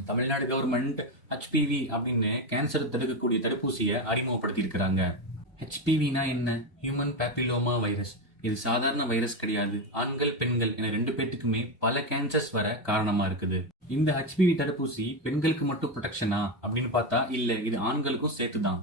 நம்ம Tamil Nadu government HPV அப்படின்னு cancer தடுக்கக்கூடிய தடுப்பூசியை அறிமுகப்படுத்தி இருக்கிறாங்க. ஹெச்பிவினா என்ன? Human papilloma virus. இது சாதாரண வைரஸ் கிடையாது. ஆண்கள் பெண்கள் என ரெண்டு பேத்துக்குமே பல கேன்சர்ஸ் வர காரணமா இருக்குது. இந்த ஹெச்பிவி தடுப்பூசி பெண்களுக்கு மட்டும் ப்ரொடெக்ஷனா அப்படின்னு பார்த்தா இல்ல, இது ஆண்களுக்கும் சேர்த்துதான்.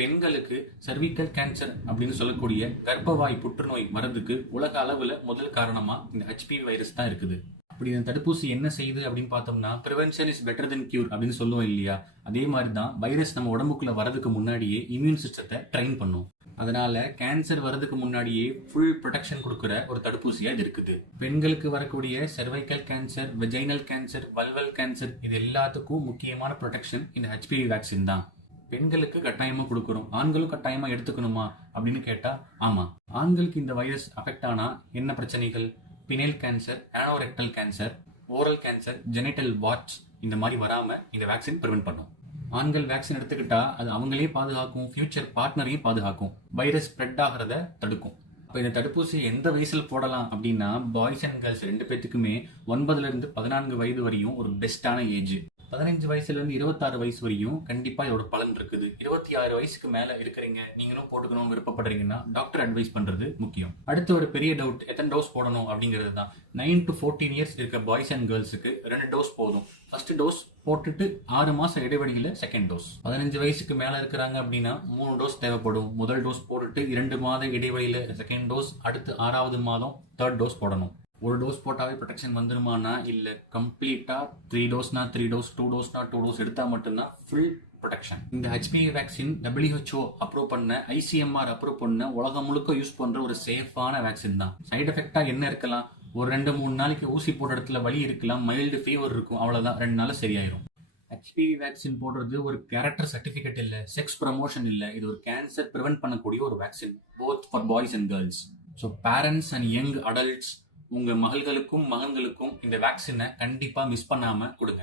பெண்களுக்கு சர்விக்கல் கேன்சர் அப்படின்னு சொல்லக்கூடிய கர்ப்பவாய் புற்றுநோய் வரதுக்கு உலக அளவுல முதல் காரணமா இந்த ஹெச்பிவி வைரஸ் தான் இருக்குது. அப்படி இந்த தடுப்பூசி என்ன செய்யுது அப்படின்னு பார்த்தோம்னா, prevention is better then cure அப்படின்னு சொல்லுவோம் இல்லையா? அதே மாதிரி தான் வைரஸ் நம்ம உடம்புக்குள்ள வரதுக்கு முன்னாடியே இம்யூன் சிஸ்டத்தை ட்ரெயின் பண்ணும். அதனால கேன்சர் வரதுக்கு முன்னாடியே ஃபுல் ப்ரொடெக்ஷன் கொடுக்குற ஒரு தடுப்பூசியா இது இருக்குது. பெண்களுக்கு வரக்கூடிய cervical cancer, vaginal cancer, vulval cancer இது எல்லாத்துக்கும் முக்கியமான ப்ரொடெக்ஷன் இந்த ஹெச்பிவி வேக்சின் தான். பெண்களுக்கு கட்டாயமா கொடுக்குறோம், ஆண்களும் கட்டாயமா எடுத்துக்கணுமா அப்படின்னு கேட்டா ஆமா. ஆண்களுக்கு இந்த வைரஸ் அஃபெக்ட் ஆனா என்ன பிரச்சனைகள்? Penile cancer, anorectal cancer, oral cancer, genital warts இந்த மாதிரி வராம இந்த வேக்சின் ப்ரிவென்ட் பண்ணும். ஆண்கள் வேக்சின் எடுத்துக்கிட்டா அது அவங்களே பாதுகாக்கும், ஃபியூச்சர் பார்ட்னரையும் பாதுகாக்கும், வைரஸ் ஸ்ப்ரெட் ஆகிறத தடுக்கும். இப்போ இந்த தடுப்பூசி எந்த வயசுல போடலாம் அப்படின்னா, பாய்ஸ் அண்ட் கேர்ள்ஸ் ரெண்டு பேத்துக்குமே 9 இருந்து 14 வயது வரையும் ஒரு பெஸ்டான ஏஜ். 15 வயசுல இருந்து 26 வயசு வரையும் கண்டிப்பா இதோட பலன் இருக்குது. 26 வயசுக்கு மேல இருக்கிறீங்க, நீங்களும் போட்டுக்கணும் விருப்பப்படுறீங்கன்னா டாக்டர் அட்வைஸ் பண்றது முக்கியம். அடுத்த ஒரு பெரிய டவுட், எத்தனை டோஸ் போடணும் அப்படிங்கிறது தான். 9 to 14 இயர்ஸ் இருக்க பாய்ஸ் அண்ட் கேர்ள்ஸுக்கு 2 டோஸ் போதும். ஃபர்ஸ்ட் டோஸ் போட்டுட்டு 6 மாசம் இடைவெளியில செகண்ட் டோஸ். 15 வயசுக்கு மேல இருக்கிறாங்க அப்படின்னா 3 டோஸ் தேவைப்படும். முதல் டோஸ் போட்டுட்டு 2 மாத இடைவெளியில செகண்ட் டோஸ், அடுத்து 6வது மாதம் தேர்ட் டோஸ் போடணும். ஒரு டோஸ் போட்டாவே ப்ரொடெக்ஷன் வந்துருமானா இல்ல, கம்ப்ளீட்டா 3 டோஸ்னா 3 டோஸ், 2 டோஸ்னா 2 டோஸ் எடுத்தா மட்டும்தான் ஃபுல் ப்ரொடெக்ஷன். இந்த ஹெச்பிவி வேக்சின் WHO அப்ரூவ் பண்ண, ICMR அப்ரூவ் பண்ண, உலகம் முழுக்க யூஸ் பண்ற ஒரு சேஃபான வேக்சின் தான். சைடு எஃபெக்டா என்ன இருக்கலாம்? ஒரு 2-3 நாளைக்கு ஊசி போடுற இடத்துல வலி இருக்கலாம், மைல்டு ஃபீவர் இருக்கும், அவ்வளவுதான், 2 நாள்ல சரியாயிரும். ஹெச்பிவி வேக்சின் போடுறது ஒரு கேரக்டர் சர்டிபிகேட் இல்ல, செக்ஸ் ப்ரமோஷன் இல்ல, இது ஒரு கேன்சர் ப்ரிவென்ட் பண்ணக்கூடிய ஒரு vaccine, both for boys and girls. So parents and young adults உங்க மகள்களுக்கும் மகன்களுக்கும் இந்த வேக்சினை கண்டிப்பா மிஸ் பண்ணாம கொடுங்க.